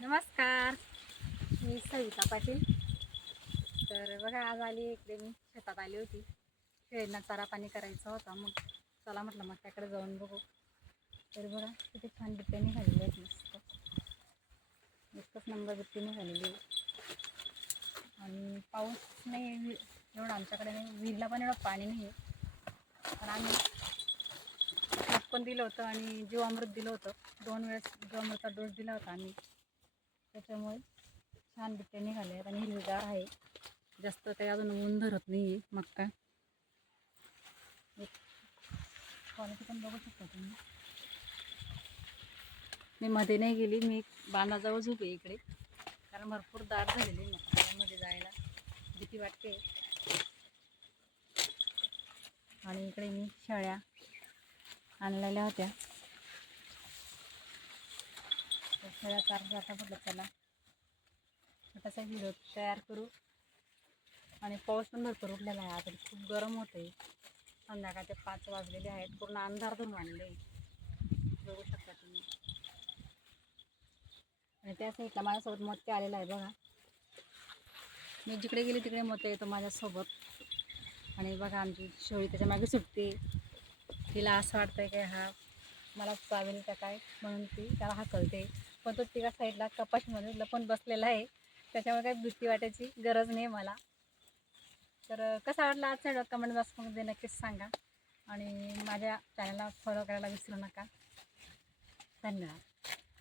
नमस्कार. मी सविता पाटील. तर बघा आज आली इकडे मी. शेतात आली होती. शेळींना चारा पाणी करायचा होता. मग चला म्हटलं मग त्याकडे जाऊन बघू. तर बघा किती छान बिट्टे निघालेले आहेत मस्त. मस्तच नंबर बिट्टी निघालेली आहे. आणि पाऊस नाही वि- एवढं आमच्याकडे नाही. विहिरीला पण एवढं पाणी नाही आहे. पण आम्ही खत पण दिलं होतं आणि जीवामृत दिलं होतं. दोन वेळेस जीवामृतचा डोस दिला होता आम्ही. त्याच्यामुळे छान बिट्ट्या निघाले आहेत आणि हिरवीगार आहे. जास्त काही अजून ऊन धरत नाही आहे मक्का क्वालिटी पण बघू शकता तुम्ही. मी मध्ये नाही गेली मी बांधाजवळ झोपे इकडे. कारण भरपूर दाट झालेली आहे मध्ये जायला. भीती वाटते. आणि इकडे मी शेळ्या आणलेल्या होत्या. त्या कारण जाता म्हटलं त्याला छोटासा व्हिडिओ तयार करू. आणि पाऊस पण भरपूर उठलेला आहे. आता खूप गरम होतं आहे संध्याकाळचे पाच वाजलेले आहेत. पूर्ण अंधार धरून आणले बघू शकता तुम्ही. आणि त्या साईडला माझ्यासोबत मोत्या आलेला आहे बघा. मी जिकडे गेले तिकडे मोत्या येतो माझ्यासोबत. आणि बघा आमची शेळी त्याच्यामागे सुटते. तिला असं वाटतंय की हा मला चावेल का काय म्हणून ती त्याला हाकलते. पण तो तिला साईडला कपाशीमध्ये लपून बसलेला आहे. त्याच्यामुळे काही भीती वाटायची गरज नाही मला. तर कसा वाटला आजचा व्हिडिओ कमेंट बॉक्समध्ये नक्कीच सांगा. आणि माझ्या चॅनलला फॉलो करायला विसरू नका. धन्यवाद.